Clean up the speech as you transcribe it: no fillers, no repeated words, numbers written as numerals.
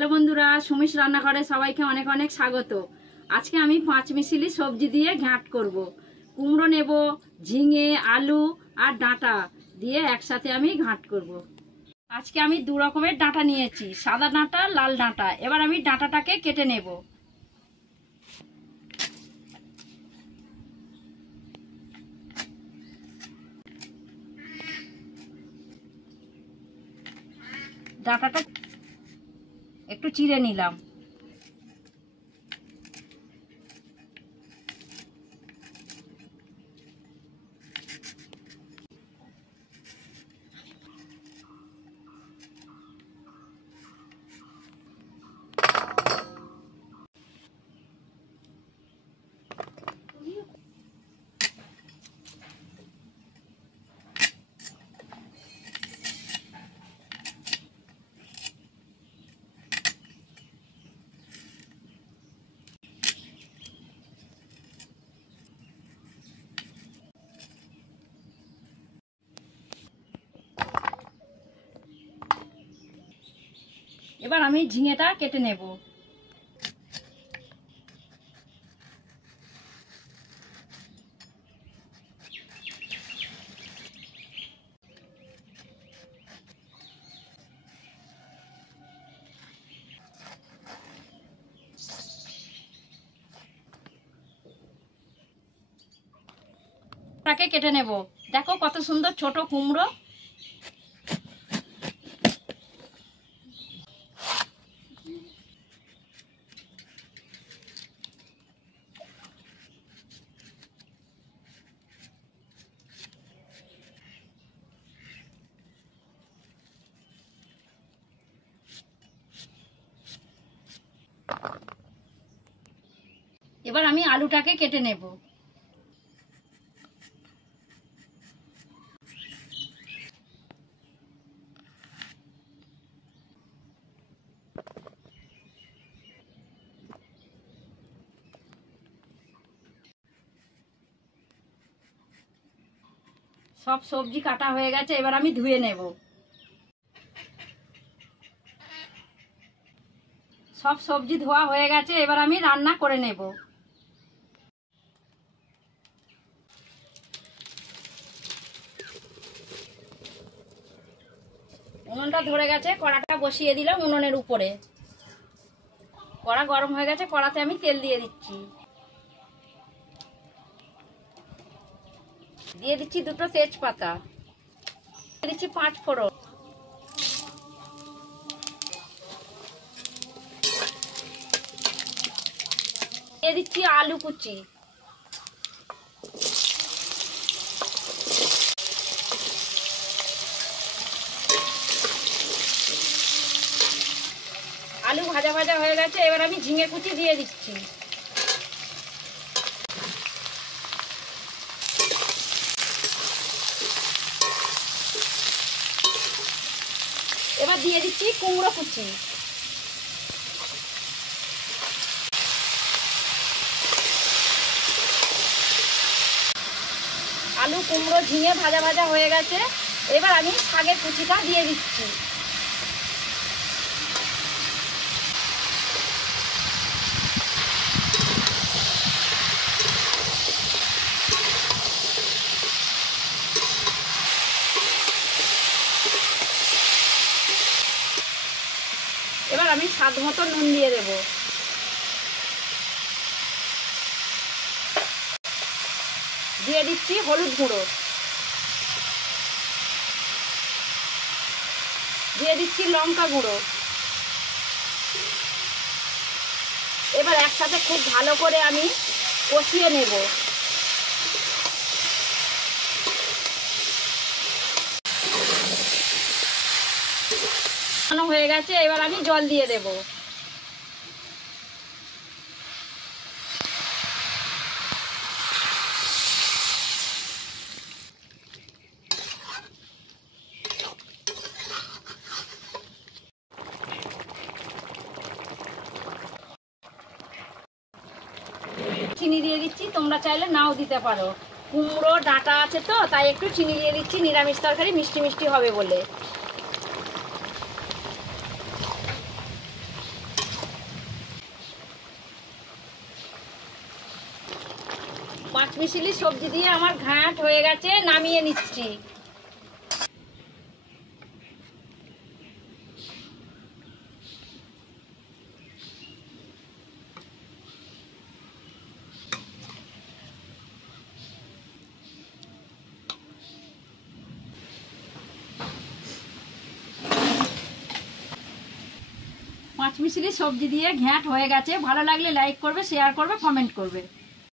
Hello বন্ধুরা, সুমিশ রান্নাঘরে সবাইকে অনেক অনেক স্বাগত। আজকে আমি পাঁচমিশালি সবজি দিয়ে ঘ্যাঁট করব। কুমড়ো নেব, ঝিঙে, আলু আর ডাঁটা দিয়ে একসাথে আমি ঘ্যাঁট করব। আজকে আমি দু রকমের ডাঁটা নিয়েছি, সাদা ডাঁটা, লাল ডাঁটা। এবার আমি ডাঁটাটাকে কেটে নেব। ডাঁটাটা একটু চিড়ে নিলাম। এবার আমি ঝিঙেটা কেটে নেব। তাকে কেটে নেব। দেখো কত সুন্দর ছোট কুমড়ো। এবার আমি আলুটাকে কেটে নেব। সব সবজি কাটা হয়ে গেছে, এবার আমি ধুয়ে নেব। সব সবজি ধোয়া হয়ে গেছে, এবার আমি রান্না করে নেব। উনুনটা ধরে গেছে, কড়াটা বসিয়ে দিলাম উনুনের উপরে। কড়া গরম হয়ে গেছে, কড়াতে আমি তেল দিয়ে দিচ্ছি। দিয়ে দিচ্ছি দুটো তেজপাতা, দিয়ে দিচ্ছি 5 ফোড়ন, দিয়ে দিচ্ছি আলু কুচি, আলু ভাজা ভাজা হয়ে গেছে, এবার আমি ঝিঙে কুচি দিয়ে দিচ্ছি। এবার দিয়ে দিচ্ছি কুমড়ো কুচি। আলু, কুমড়ো, ঝিঙে ভাজা ভাজা হয়ে গেছে, এবার আমি শাকের কুচিটা দিয়ে দিচ্ছি। এবার আমি স্বাদ মতো নুন দিয়ে দেব। দিয়ে দিচ্ছি হলুদ গুঁড়ো, দিয়ে দিচ্ছি লঙ্কা গুঁড়ো। এবার একসাথে খুব ভালো করে আমি কষিয়ে নেব। হয়ে গেছে, এবার আমি জল দিয়ে দেব। চিনি দিয়ে দিচ্ছি, তোমরা চাইলে নাও দিতে পারো। কুমড়ো ডাঁটা আছে তো, তাই একটু চিনি দিয়ে দিচ্ছি, নিরামিষ তরকারি মিষ্টি মিষ্টি হবে বলে। পাঁচ মিশালি সবজি দিয়ে আমার ঘাঁট হয়ে গেছে, নামিয়ে নিচ্ছি। পাঁচ মিশালি সবজি দিয়ে ঘ্যাঁট হয়ে গেছে। ভালো লাগলে লাইক করবে, শেয়ার করবে, কমেন্ট করবে।